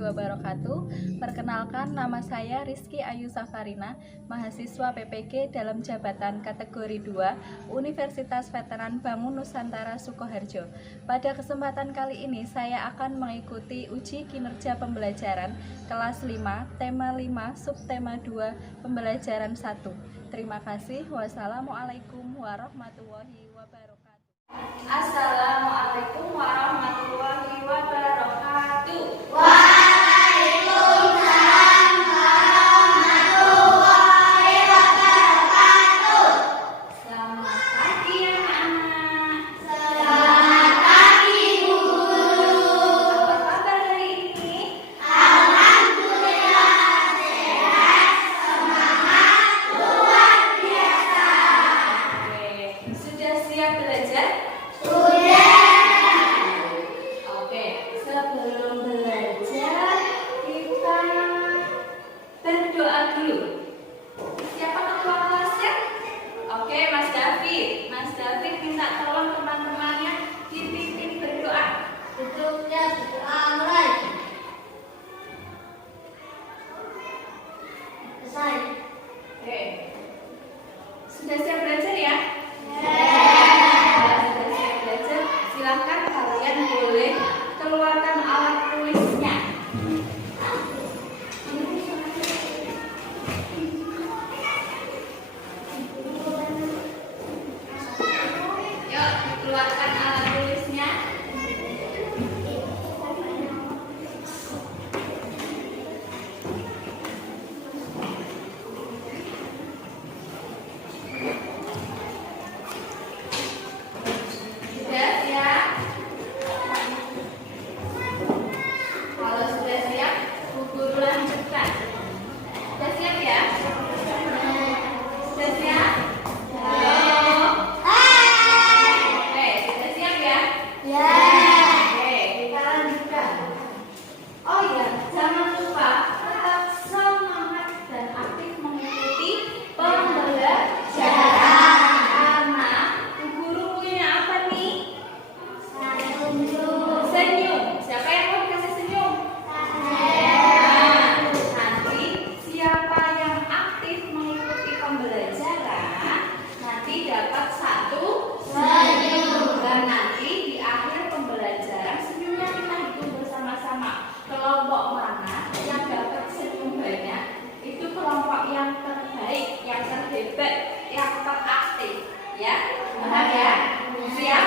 wabarakatuh. Perkenalkan, nama saya Rizky Ayu Safarina, mahasiswa PPG dalam jabatan kategori 2 Universitas Veteran Bangun Nusantara Sukoharjo. Pada kesempatan kali ini saya akan mengikuti uji kinerja pembelajaran kelas 5, tema 5, subtema 2, pembelajaran 1. Terima kasih. Wassalamualaikum warahmatullahi wabarakatuh. Assalamualaikum warahmatullahi wabarakatuh. Waalaikumsalam warahmatullahi wabarakatuh. Selamat pagi anak-anak. Selamat pagi Bu Guru. Apa kabar hari ini? Alhamdulillah sehat, semangat, luar biasa. Oke, sudah siap belajar? Sudah. Oke, sebelum belajar kita berdoa dulu. Siapa ketua kelasnya? Oke, Mas David. Mas David minta tolong teman-temannya dipimpin berdoa. Bentuknya berdoa mulai. Selesai. Oke, sudah siap belajar ya? Sudah siap belajar. Silakan kalian boleh keluarkan alat tulisnya. Yuk, dikeluarkan alat tulisnya. Sudah siap? Kalau sudah siap, Bu Guru lanjutkan. Sudah siap ya? Sudah siap? Halo? Oke, sudah siap ya? Ya. Oke, kita lanjutkan. Oh iya, jangan lupa tetap semangat dan aktif mengikuti pembelajaran. Karena Bu Guru punya apa nih? Senyum. Siapa yang mau dikasih senyum? Nah, nanti siapa yang aktif mengikuti pembelajaran nanti dapat satu senyum. Dan nanti di akhir pembelajaran senyumnya kita hitung bersama-sama. Kelompok mana yang dapat senyum banyak itu kelompok yang terbaik, yang terhebat, yang teraktif. Ya, paham ya? Siap?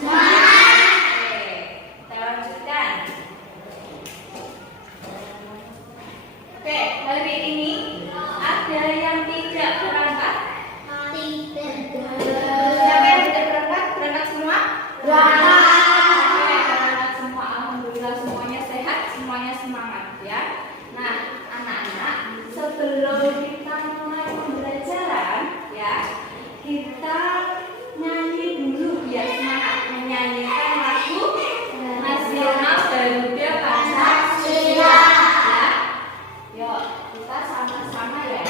Semangat? Oke, kita lanjutkan. Oke, hari ini ada yang tidak berangkat. Siapa yang tidak berangkat? Berangkat semua? Oke, berangkat semua. Alhamdulillah semuanya sehat, semuanya semangat ya. Nah, anak-anak, sebelum kita mulai pembelajaran ya, kita nyanyi dulu biar semangat menyanyikan lagu nasional Garuda Pancasila. Ya. Yuk, kita sama-sama ya.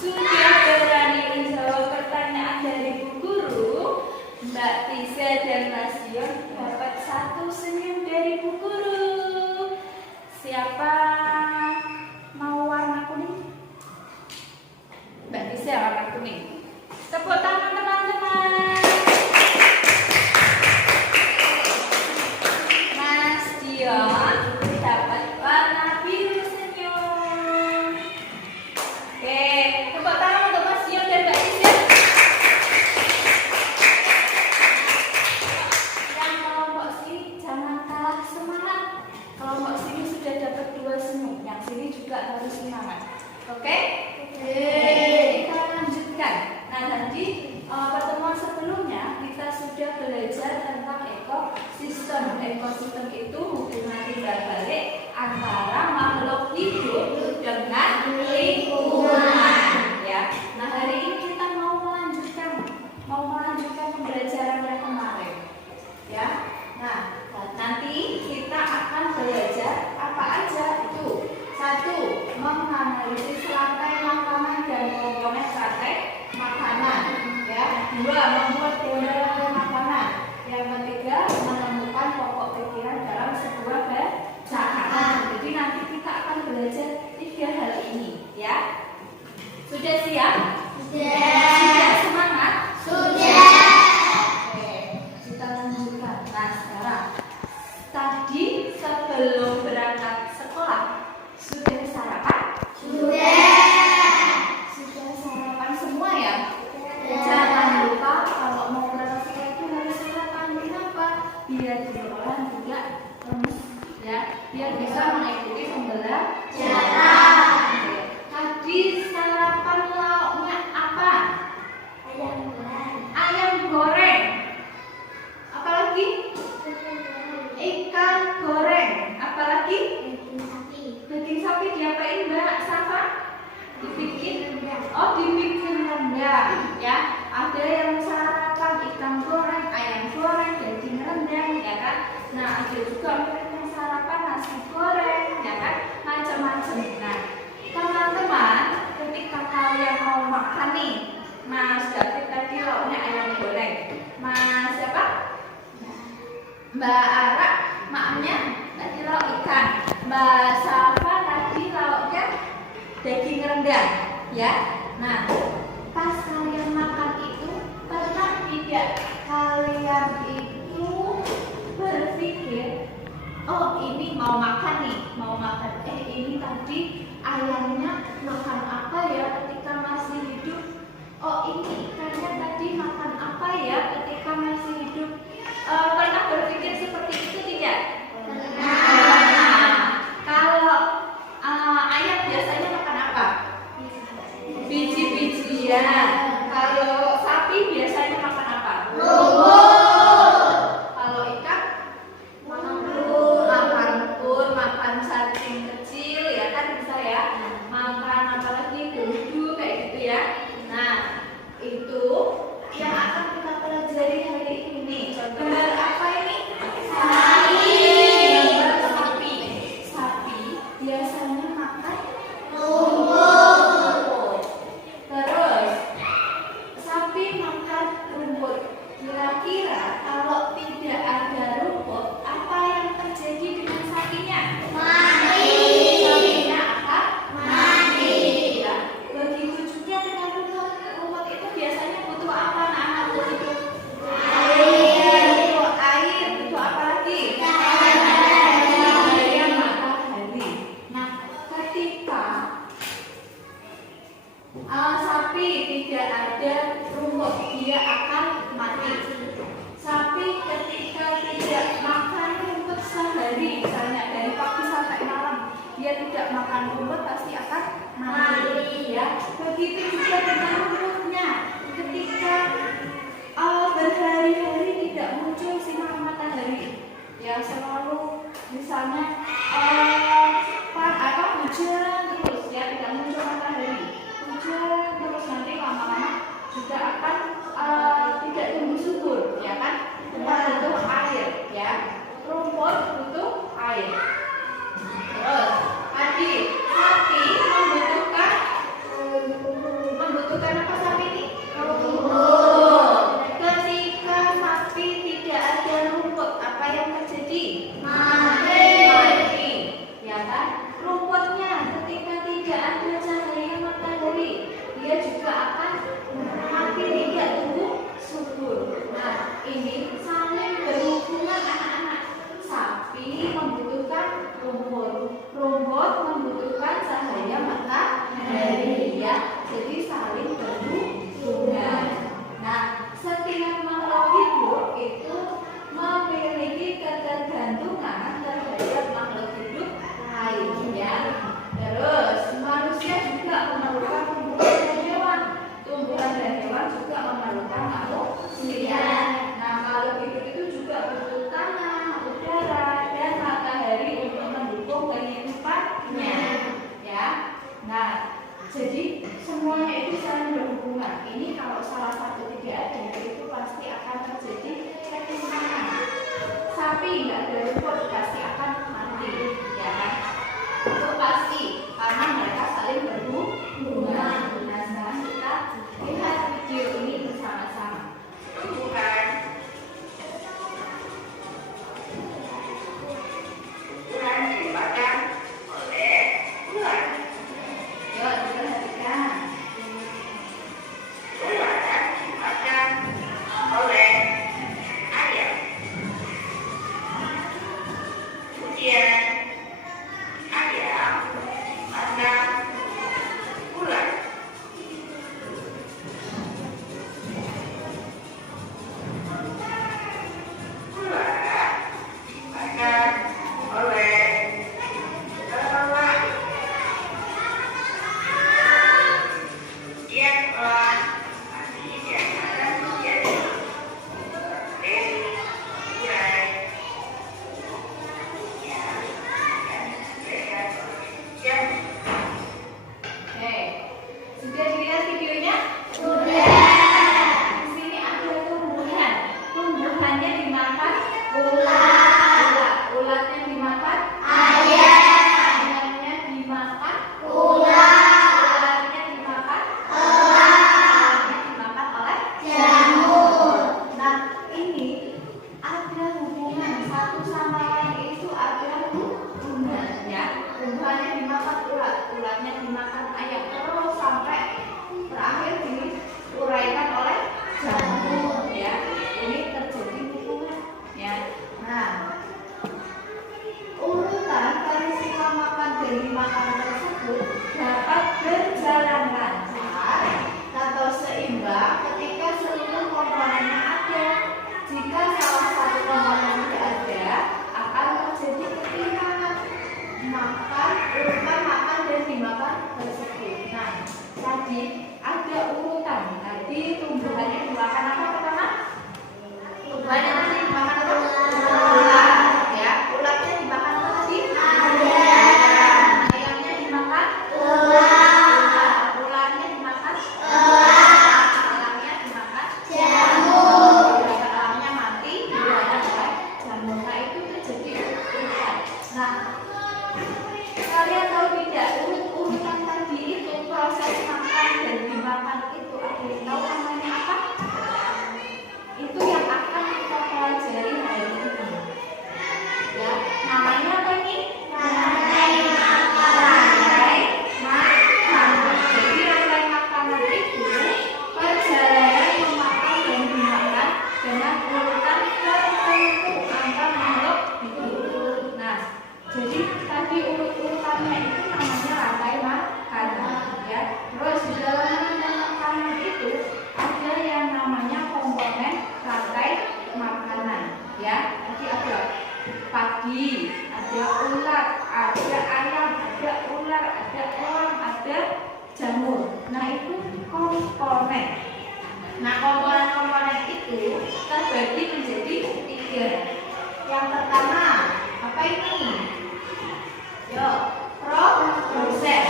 Sudah berani menjawab pertanyaan dari Bu Guru, Mbak Tiza dan Mas Dion dapat 1 senyum dari Bu Guru. Siapa mau warna kuning? Mbak Tiza warna kuning. Tepuk tangan teman-teman. Mas Dion dapat warna biru senyum. Oke, tepuk tangan untuk Mas Dion dan Mbak Tiza. Yang kelompok sini jangan kalah semangat. Kelompok sini sudah dapat 2 senyum. Yang sini juga harus semangat. Oke? Kita lanjutkan. Nah, tadi pertemuan sebelumnya kita sudah belajar tentang ekosistem. Ekosistem itu hubungan timbal balik antara makhluk hidup dengan lingkungan. Ya. Nah, hari ini kita mau melanjutkan pembelajaran yang kemarin. Ya. Nah, nanti kita akan belajar apa aja itu. 1. Menganalisis rantai makanan dan komponen rantai makanan. Ya. 2. Membuat gambaran makanan. Yang ketiga, menemukan pokok pikiran dalam sebuah bacaan. Jadi nanti kita akan belajar 3 hal ini, ya. Sudah siap? Sudah semangat? Oke, kita lanjutkan. Nah, sekarang tadi sebelum berangkat sekolah sudah sarapan? Sudah sarapan semua ya? Jangan lupa kalau mau berangkat sekolah itu harus sarapan. Kenapa? Biar di sekolah juga lemes, ya. Biar bisa mengikuti pembelajaran. Tadi sarapan lauknya apa? Ayam goreng. Apalagi? Ikan goreng. Apalagi? Daging sapi diapain Mbak Safa? Dibikin rendang, ya. Ada yang sarapan ikan goreng, ayam goreng, daging rendang, ya kan? Nah, ada juga yang sarapan nasi goreng, ya kan? Macam-macam. Nah, teman-teman, ketika kalian mau makan nih, Mas David tadi lauknya ayam goreng. Mas siapa? Mbak Ara, maafnya tadi lauk ikan. Mbak Safa tadi lauknya daging rendang, ya. Nah, pas kalian makan itu pernah tidak kalian itu berpikir, oh ini mau makan nih, ini tadi ayamnya makan apa ya ketika masih hidup? Oh ini ikannya tadi makan apa ya ketika masih hidup? Pernah berpikir seperti itu tidak? Nah, kalau ayam biasanya makan apa? Biji-bijian. Kalau sapi biasanya makan apa? Kalau ikan? Makan rumput, makan cacing kecil, ya kan bisa ya. Makan apalagi dulu kayak gitu ya. Nah, itu yang akan kita pelajari hari ini. Gambar apa ini? Sapi. Gambar sapi. Sapi biasanya makan rumput. Terus sapi makan rumput. Kira-kira kalau tidak ada rumput, apa yang terjadi dengan sapinya? Sapinya akan mati. Ya. Begitu juga dengan rumput. Rumput itu biasanya butuh apa anak-anak untuk hidup? Butuh air, butuh apa lagi? Cahaya matahari. Nah, ketika sapi tidak ada rumput, dia akan mati. Sapi ketika tidak makan rumput sehari, misalnya dari pagi sampai malam, dia tidak makan rumput pasti akan mati. Ya, begitu juga dengan rumputnya. Ketika berhari-hari tidak muncul sinar matahari, ya selalu misalnya hujan terus, ya tidak muncul matahari. Hujan terus, nanti lama-lama juga akan tidak tumbuh subur, ya kan? Butuh air, ya. Rumput butuh air. Terus tadi sapi membutuhkan sapi nggak ada rumput pasti akan mati, ya kan? Itu pasti karena mereka saling berhubungan. Nah, sekarang kita lihat video ini bersama-sama. Tumbuhan dimakan oleh ular. Yuk diperhatikan. Ular dimakan oleh ayam. Kemudian ayam makan ular. Ular dimakan oleh kelelawar. Dia telah mati dan akan menjadi bakteri urai yang akan diberikan oleh jamur. Oke, sudah dilihat videonya? Di sini ada tumbuhan. Tumbuhannya dimakan ulat. Ulatnya dimakan ayamnya dimakan ulatnya dimakan ayamnya dimakan oleh jamur. Nah, ini ada hubungan satu sama lain, itu ada hubungan, ya. Tumbuhannya dimakan ulatnya dimakan ayam, terus sampai terakhir diuraikan oleh jamur, ya. Ini terjadi hubungan, ya. Nah, urutan peristiwa makan dan dimakan tersebut dapat berjalan lancar atau seimbang ketika seluruh komponennya ada. Jika salah satu komponen tidak ada, akan terjadi ketimpangan urutan makan dan dimakan tersebut. Nah, tadi ada urutan. Tadi tumbuhannya dimakan apa pertama? Tumbuhannya tadi dimakan apa? Ulat, ya. Ulatnya dimakan apa tadi? Ayamnya dimakan ulat. Ulatnya dimakan ayamnya dimakan jamur. Ayamnya mati dimakan oleh jamur. Nah, itu terjadi urutan. Nah, kalian tahu tidak urutan tadi itu proses makan dan dimakan itu ada yang tahu namanya apa? Itu yang akan kita pelajari hari ini. Ya, namanya apa ini? Rantai makanan. Jadi rantai makanan itu perjalanan memakan dan dimakan dengan urutan tertentu antar makhluk hidup. Nah, jadi tadi urutannya itu namanya rantai makanan, ya. Terus di dalam rantai makanan itu ada yang namanya komponen rantai makanan, ya. Tadi ada padi, ada ulat, ada ayam, ada ular, ada elang, ada jamur. Nah, itu komponen. Nah, komponen-komponen itu terbagi menjadi 3. Yang pertama, apa ini? Yuk, proses.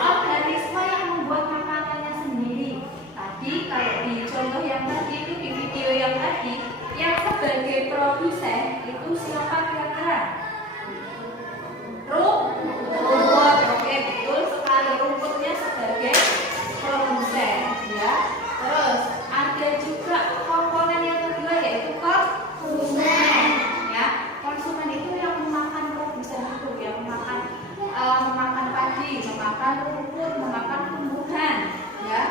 Organisme yang membuat makanannya sendiri. Tadi kalau di contoh yang tadi itu, di video yang tadi, yang sebagai produsen itu siapa kira-kira? Rumput. Oke, betul sekali, rumputnya sebagai produsen, ya. Terus ada juga komponen yang kedua yaitu konsumen, ya. Konsumen itu yang memakan produsen itu, yang memakan padi, memakan rumput, memakan tumbuhan, ya.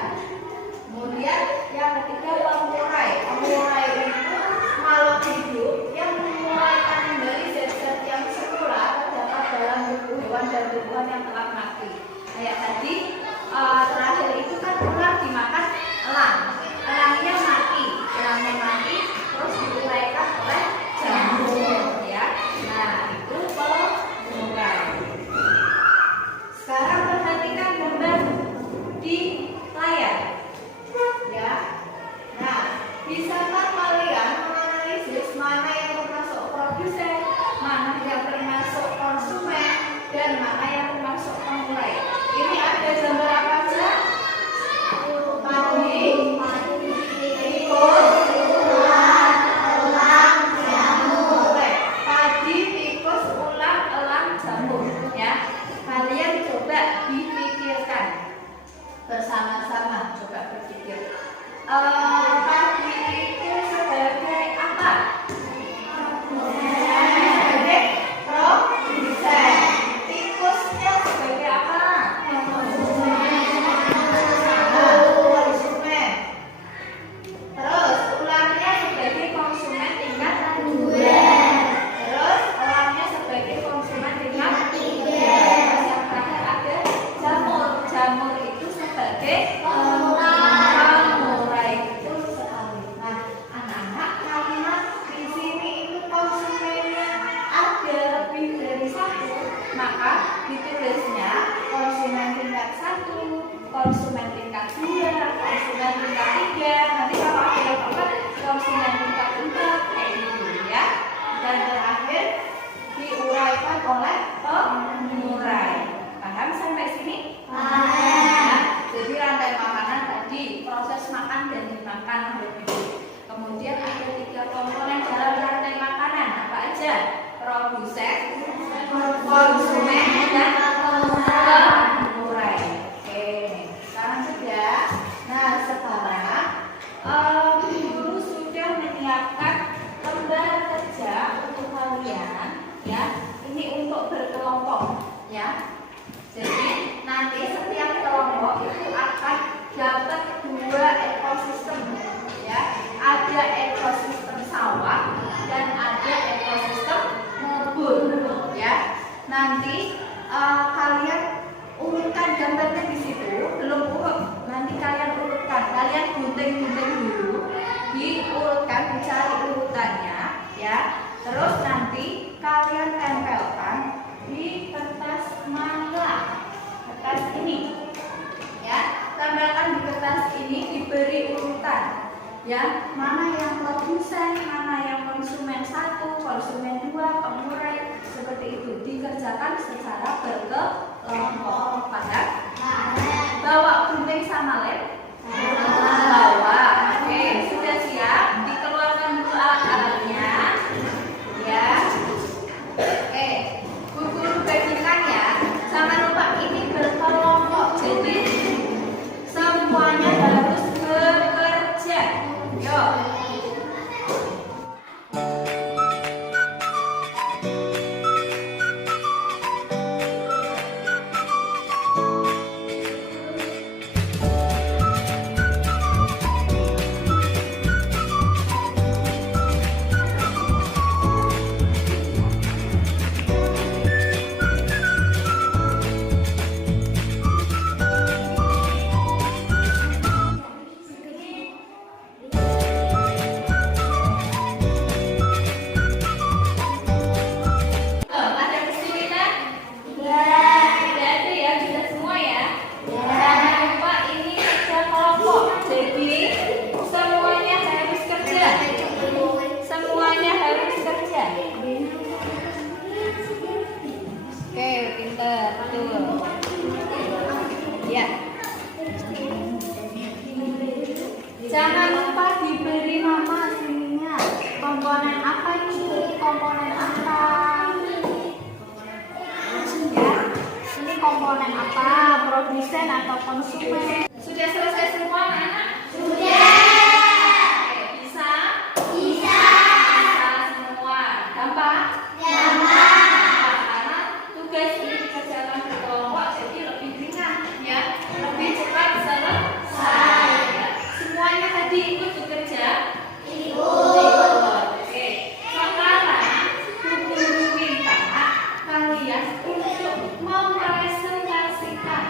Kemudian yang ketiga pengurai. Pengurai itu makhluk hidup yang menguraikan kembali zat-zat yang semula terdapat dalam tubuh hewan dan tumbuhan yang telah mati. Kayak tadi terakhir itu kan ular dimakan elang. Elangnya mati, terus diuraikan oleh jamur, ya. Nah, itu pengurai. Sekarang perhatikan gambar di layar, ya. Nah, bisakah kalian menganalisis mana yang termasuk produsen, mana yang termasuk konsumen, dan mana yang termasuk pengurai? Ini ada Pagi itu sebagai apa? Sebagai produsen. Tikusnya sebagai apa? Konsumen. Terus ularnya sebagai konsumen tingkat 2. Terus orangnya sebagai konsumen tingkat 3. Terus yang terakhir ada jamur. Jamur itu sebagai pengurai. Betul sekali. Nah, anak-anak, karena di sini itu konsumennya ada lebih dari 1, maka ditulisnya konsumen tingkat 1, konsumen tingkat 2, konsumen tingkat 3. Nanti kalau ada yang keempat, konsumen tingkat 4 kayak gitu ya. Dan terakhir diuraikan oleh pengurai. Paham sampai sini? Nah, jadi rantai makanan tadi proses makan dan dimakan kemudian ada 3 komponen dalam rantai makanan. Apa aja? Produsen, konsumen, dan pengurai. Oke, sekarang sudah. Nah, sekarang guru sudah menyiapkan lembar kerja untuk kalian ya. Ini untuk berkelompok ya. Jadi nanti setiap kelompok itu akan dapat 2 ekosistem ya. Ada ekosistem sawah dan ada ekosistem kebun ya. Nanti kalian urutkan gambarnya di situ, belum urut. Nanti kalian urutkan, kalian gunting-gunting dulu, diurutkan, dicari urutannya ya. Terus nanti kalian tempelkan di kertas manila, kertas ini ya. Tempelkan di kertas ini, diberi urutan ya, mana yang produsen, mana yang konsumen 1, konsumen 2, pengurai, seperti itu. Dikerjakan secara berkelompok. Paham? Bawa gunting sama lem? Bawa. Oke, sudah siap? Dikeluarkan dulu alat-alatnya ya. Oke, guru bagikan ya. Jangan lupa ini berkelompok, jadi semuanya harus bekerja. Yuk. Ada kesulitan? Tidak ada ya, bisa semua ya. Jangan lupa ini kerja kelompok, jadi semuanya harus kerja. Semuanya harus kerja. Oke, pintar, betul. Ya. Jangan lupa diberi nama sininya. Komponen apa ini? Komponen apa? Ya, ini komponen apa? Produsen atau konsumen? Sudah selesai semua anak-anak? Sudah. Bisa? Bisa semua. Gampang? Gampang. Karena tugas ini dikerjakan berkelompok, jadi lebih ringan ya, lebih cepat selesai. Ya. Semuanya tadi ikut bekerja? Ikut. Oke. Sekarang guru minta kalian untuk mempresentasikan,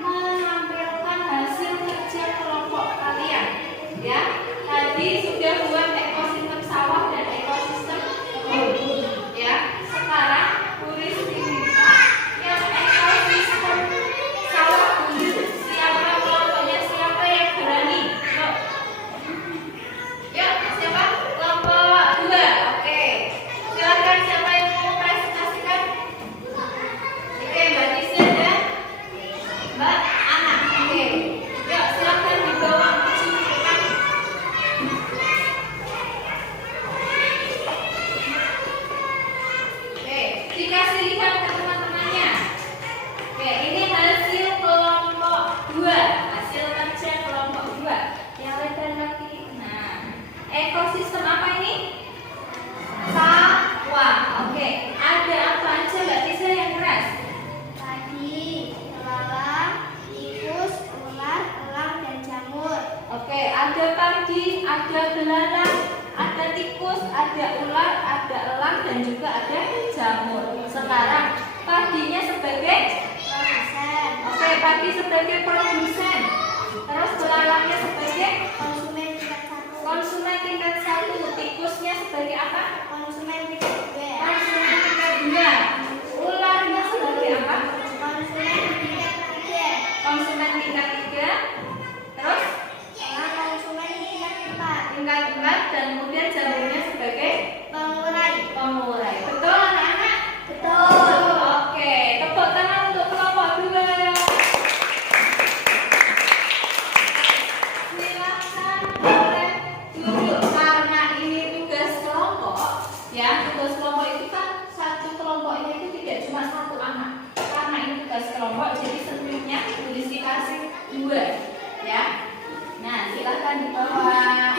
menampilkan hasil kerja ada padi, ada belalang, ada tikus, ada ular, ada elang, dan juga ada jamur. Sekarang padinya sebagai oke, padi sebagai produsen. Terus belalangnya sebagai konsumen tingkat 1. Tikusnya sebagai apa? Konsumen tingkat 2. Ularnya sebagai apa? Konsumen tingkat 3. Terus tingkat 4, dan kemudian jamurnya sebagai pengurai. Betul anak-anak? Betul. Oke, tepuk tangan untuk kelompok 2. Silakan boleh duduk karena ini tugas kelompok. Ya, tugas kelompok itu kan satu kelompoknya itu tidak cuma satu anak. Karena ini tugas kelompok, jadi tentunya didiskusi 2. Ya. Nah, silakan dibawa.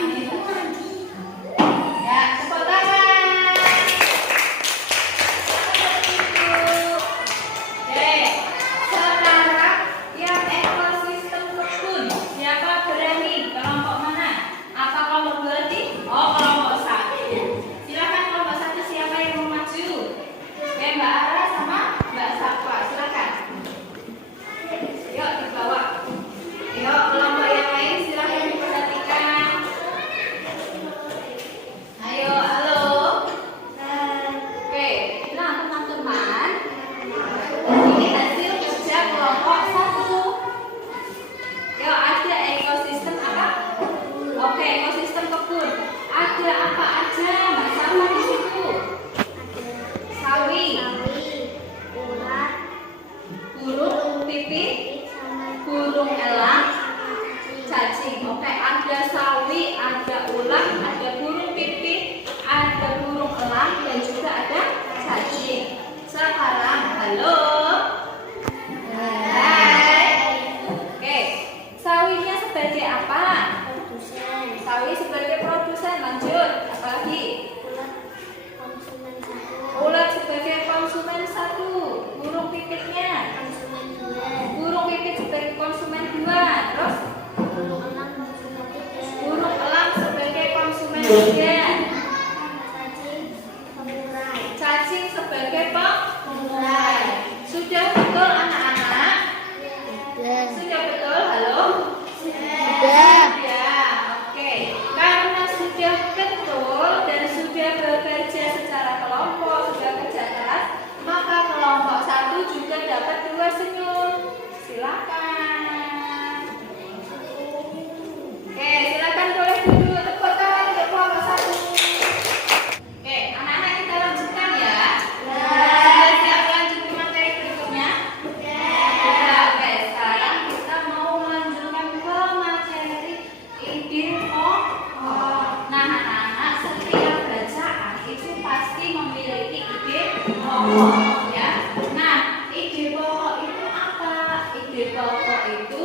Ya, tepuk tangan. Oke, sekarang yang ekosistem kebun. Siapa berani? Kelompok mana? Apa kelompok 2 nih? Oh, kelompok 1. Silakan kelompok 1, siapa yang mau maju? Oke, Mbak Ara sama Mbak Safa, silakan. Yuk dibawa. Yuk, kelompok yang lain silakan diperhatikan. Ayo, halo. Oke, nah teman-teman, ini hasil kerja kelompok 1. Yuk, ada ekosistem apa? Oke, ekosistem kebun. Ada apa aja, Mbak Safa di situ? Sawi, burung pipit, burung elang, cacing. Oke, ada sawi, ada ulang, ada burung pipit, ada burung elang, dan juga ada cacing. Sekarang, halo. Hai. Oke, sawinya sebagai apa? Sawi sebagai produsen. Lanjut, apalagi? Ulat sebagai konsumen 1. Burung pipitnya. Burung pipit sebagai konsumen 2. Terus burung elang sebagai konsumen 3. Cacing sebagai pengurai. Sudah betul anak-anak? Sudah betul? Halo? Sudah. Ya, oke. Karena sudah betul dan sudah bekerja secara kelompok, sudah kerja keras, maka kelompok 1 juga dapat 2 senyum. Silakan. Oke, silakan boleh duduk. Tepuk tangan untuk kelompok 1. Oke, anak-anak kita lanjutkan ya. Sudah siap lanjut ke materi berikutnya? Sudah. Oke, sekarang kita mau melanjutkan ke materi ide pokok. Nah, anak-anak, setiap bacaan itu pasti memiliki ide pokok ya. Nah, ide pokok itu apa? Ide pokok itu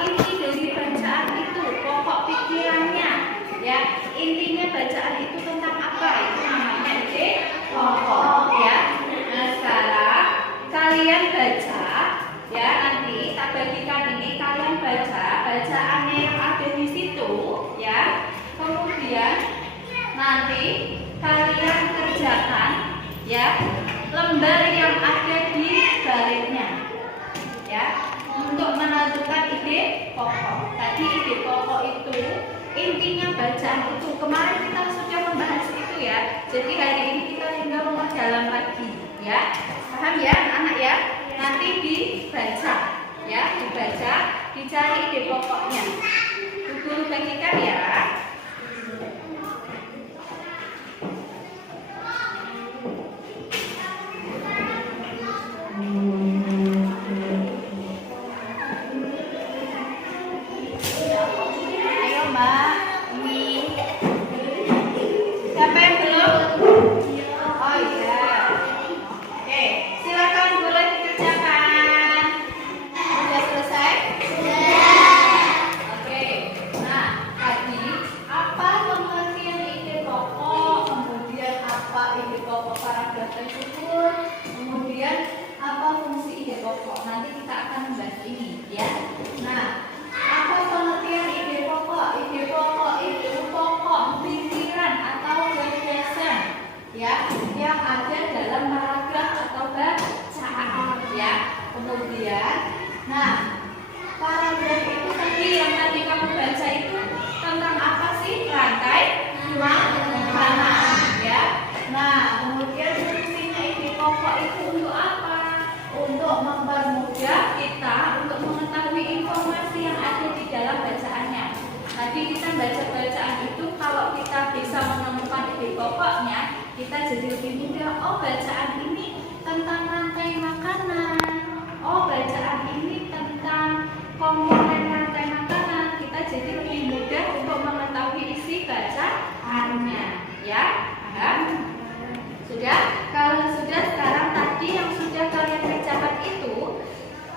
inti dari bacaan itu, pokok pikirannya ya. Intinya bacaan itu tentang apa? Itu namanya ide pokok ya. Nah, sekarang kalian baca ya, nanti tak bagikan ini, kalian baca bacaannya yang ada di situ ya. Kemudian nanti kalian kerjakan ya lembar yang ada di baliknya ya, untuk menentukan ide pokok. Tadi ide pokok itu intinya bacaan itu. Kemarin kita sudah membahas itu ya. Jadi hari ini kita tinggal memperdalam lagi ya. Paham ya anak ya? Nanti dibaca ya, dibaca, dicari ide pokoknya. Guru bagikan ya. Ayo Mbak, ini siapa yang belum? Oh iya. Oke, silakan boleh dikerjakan. Sudah selesai? Sudah. jadi lebih mudah. Oh, bacaan ini tentang rantai makanan. Oh, bacaan ini tentang komponen rantai makanan. Kita jadi lebih mudah untuk mengetahui isi bacaannya. Ya, paham? Sudah? Kalau sudah, sekarang tadi yang sudah kalian kerjakan itu,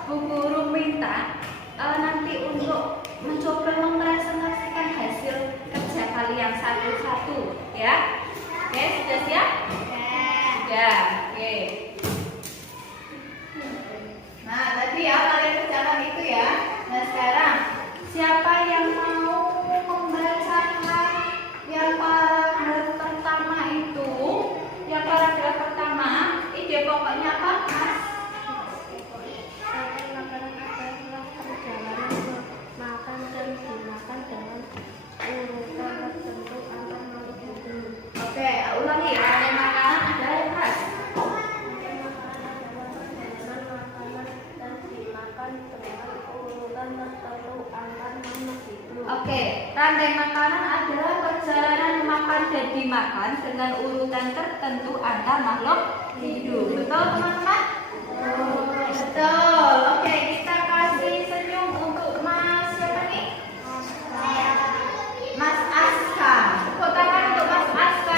Bu Guru minta nanti untuk mencoba mempresentasikan hasil kerja kalian satu-satu, ya. Oke, sudah siap? Sudah. Oke. Nah, tadi ya kalian kerjakan itu ya. Nah, sekarang siapa yang mau membacakan yang paragraf pertama itu? Yang paragraf pertama, ide pokoknya apa, Mas? Makan dan dimakan dengan urutan tertentu antar makhluk hidup. Oke, ulangi. Rantai makanan adalah yang khas. Makanan dan dimakan dengan urutan tertentu antar makhluk hidup. Oke, rantai makanan adalah perjalanan makan dan dimakan dengan urutan tertentu antar makhluk hidup. Betul, teman-teman? Betul. Oke, kita kasih senyum untuk Mas siapa nih? Mas Aska. Tepuk tangan untuk Mas Aska.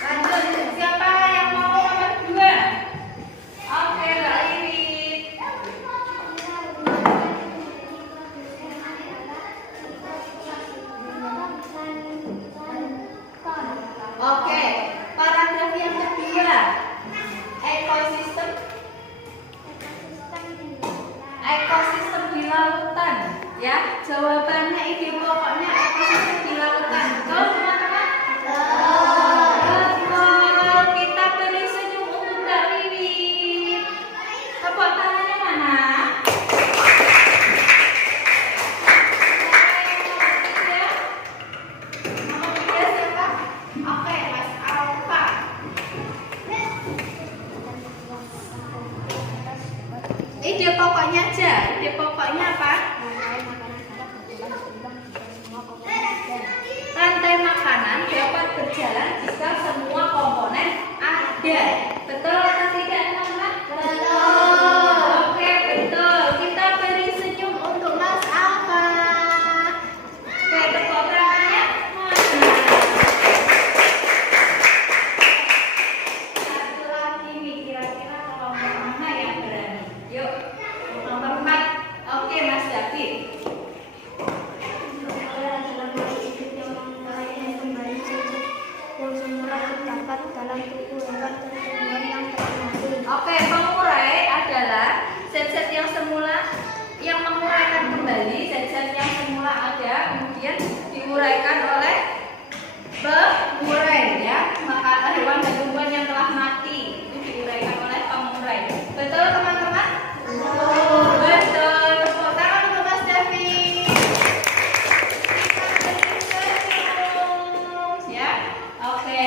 Lanjut, siapa yang mau nomor 2? Oke, Mbak Irit. Oke, paragraf yang kedua. Ekosistem di lautan. Ya, jawabannya ide pokoknya ekosistem di lautan. Betul, teman-teman? Betul. Kita beri senyum untuk Mbak Wiwit. Tepuk tangannya mana? Nomor 3 siapa? Oke, Mas Alfa. Ide pokoknya aja. Ide pokoknya apa? Rantai makanan dapat berjalan jika semua komponen ada. Betul atau tidak, teman-teman? Betul. Oke, betul. Kita beri senyum untuk Mas Alfa. Oke, tepuk tangannya. Satu lagi nih, kira-kira kelompok mana yang berani? Yuk, nomor 4. Oke, Mas David. Yang semula terdapat dalam tubuh hewan tumbuhan yang termati. Oke, pengurai adalah zat-zat yang semula yang menguraikan kembali zat-zat yang semula ada, kemudian diuraikan oleh pengurai, ya. Maka hewan dan tumbuhan yang telah mati itu diuraikan oleh pengurai. Betul, teman-teman? Betul. Tepuk tangan untuk Mas David. Ya. Oke.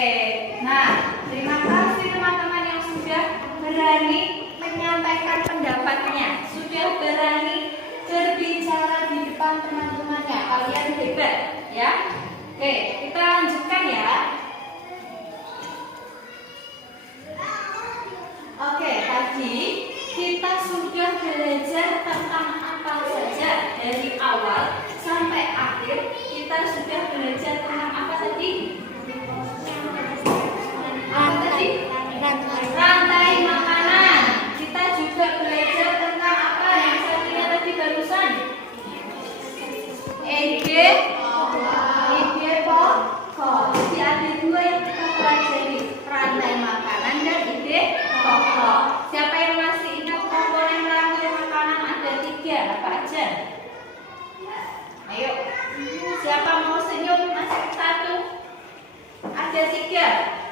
Nah, terima kasih teman-teman yang sudah berani menyampaikan pendapatnya, sudah berani berbicara di depan teman-temannya. Kalian hebat, ya. Oke, kita lanjutkan ya. Oke, tadi kita sudah belajar tentang apa saja dari awal sampai akhir. Kita sudah belajar tentang apa tadi? Apa tadi? Rantai makanan. Kita juga belajar tentang apa yang saya lihat tadi barusan? Ide pokok. Jadi ada 2 yang kita pelajari, rantai makanan dan ide pokok. Siapa yang masih ingat komponen rantai makanan ada 3? Apa aja? Ayo. Siapa mau senyum? Masih 1? Ada 3.